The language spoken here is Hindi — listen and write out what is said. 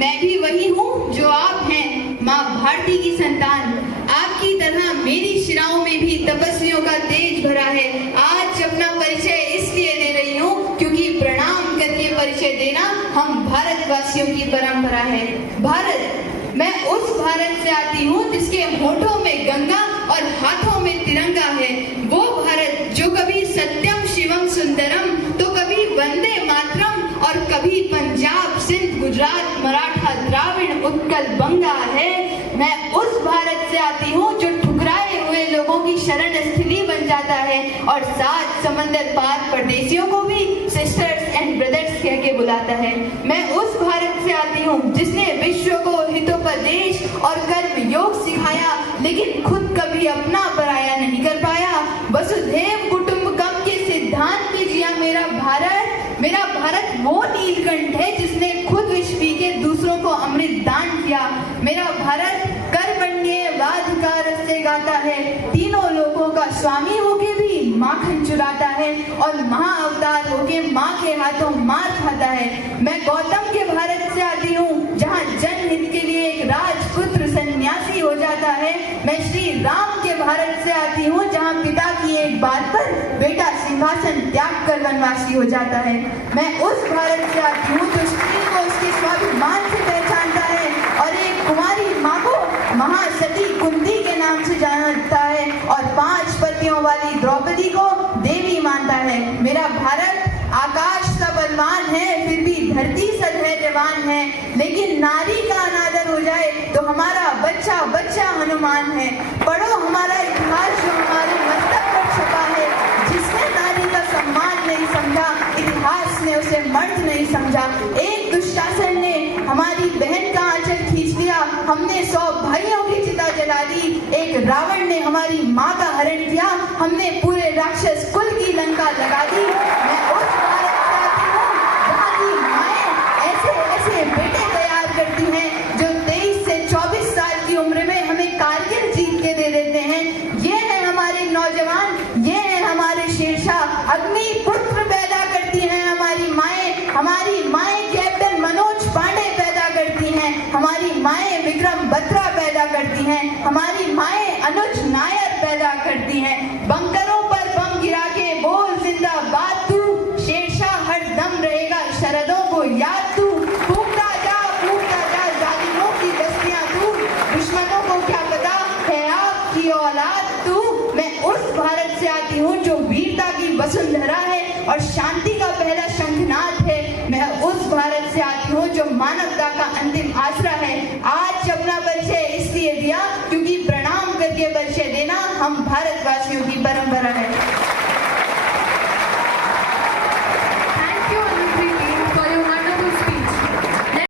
मैं भी वही हूँ जो आप हैं, माँ भारती की संतान। आपकी तरह मेरी शिराओं में भी तपस्वियों का तेज भरा है। आज अपना परिचय इसलिए दे रही हूँ क्योंकि प्रणाम करके परिचय देना हम भारतवासियों की परंपरा है। भारत, मैं उस भारत से आती हूँ जिसके होठों में गंगा और हाथों में तिरंगा है। वो भारत जो कभी सत्यम शिवम सुंदरम तो कभी वंदे मातरम और कभी पंजाब सिंध गुजरात मराठा द्राविड़ उत्कल बंगा है। मैं उस भारत से आती हूँ जो ठुकराए हुए लोगों की शरण स्थली बन जाता है और 7 समंदर पार परदेशियों को भी सिस्टर्स एंड ब्रदर्स कह के बुलाता है। मैं उस भारत से आती हूँ जिसने विश्व को हितोपदेश और कर्म योग सिखाया, लेकिन खुद कभी अपना पराया नहीं कर पाया। वसुधैव कुटुंबकम के सिद्धांत पे जिया मेरा भारत वो नीलकंठ है जिसने खुद विष पी के दूसरों को अमृत दान किया। मेरा भारत कर्मण्येवाधिकार से गाता है, तीनों लोगों का स्वामी होके भी माखन चुराता है और महाअवतार होके माँ के हाथों मार खाता है। मैं गौतम के भारत से आती हूँ जहाँ जनहित के लिए एक राजपुत्र सन्यासी हो जाता है। मैं श्री राम के भारत से आती हूँ जहाँ पिता की एक बात पर बेटा सिंहासन त्याग कर वनवासी हो जाता है। मैं उस भारत से आती हूँ जो स्त्री को उसके स्वाभिमान से पहचानता है और एक कुमारी माँ को महासती कुंती के नाम से जानता है और 5 पतियों वाली द्रौपदी को देवी मानता है। मेरा भारत आकाश सा बलवान है, फिर भी धरती सा धैर्यवान है, लेकिन नारी का अनादर हो जाए तो हमारा बच्चा बच्चा हनुमान है। पढ़ो हमारा इतिहास जो हमारे मस्तक पर छपा है। जिसने नारी का सम्मान नहीं समझा, इतिहास ने उसे मर्द नहीं समझा। एक दुशासन ने हमारी बहन का आंचल खींच लिया, हमने 100 भाइयों की चिता जला दी। एक रावण ने हमारी माँ का हरण किया, हमने पूरे राक्षस कुल की लंका लगा दी। मैं उस भारत से आती हूँ जहाँ की माएं ऐसे ऐसे बेटे तैयार करती हैं जो 23 से 24 साल की उम्र में हमें कारगिल जीत के दे देते हैं। ये है हमारे नौजवान, ये है हमारे शेरशाह। अग्निपुत्र पैदा करती हैं हमारी माएं कैप्टन मनोज पांडे पैदा करती हैं, हमारी माएं विक्रम बत्रा पैदा करती हैं, हमारी माएं अनुज नायर पैदा करती हैं। बंकरों पर बम गिरा के बोल जिंदाबाद तू, शेरशाह हर दम रहेगा शरदों को याद तू। फूकता जा जालिमों की दस्तियां तू, दुश्मनों को क्या पता है आपकी औलाद तू। मैं उस भारत से आती हूँ जो वीरता की वसुंधरा है और शांति का पहला शंखनाद है। मैं उस भारत से आती हूँ जो मानवता का अंतिम आसरा है। आज अपना परिचय इसलिए दिया क्योंकि प्रणाम करके परिचय देना हम भारतवासियों की परंपरा है।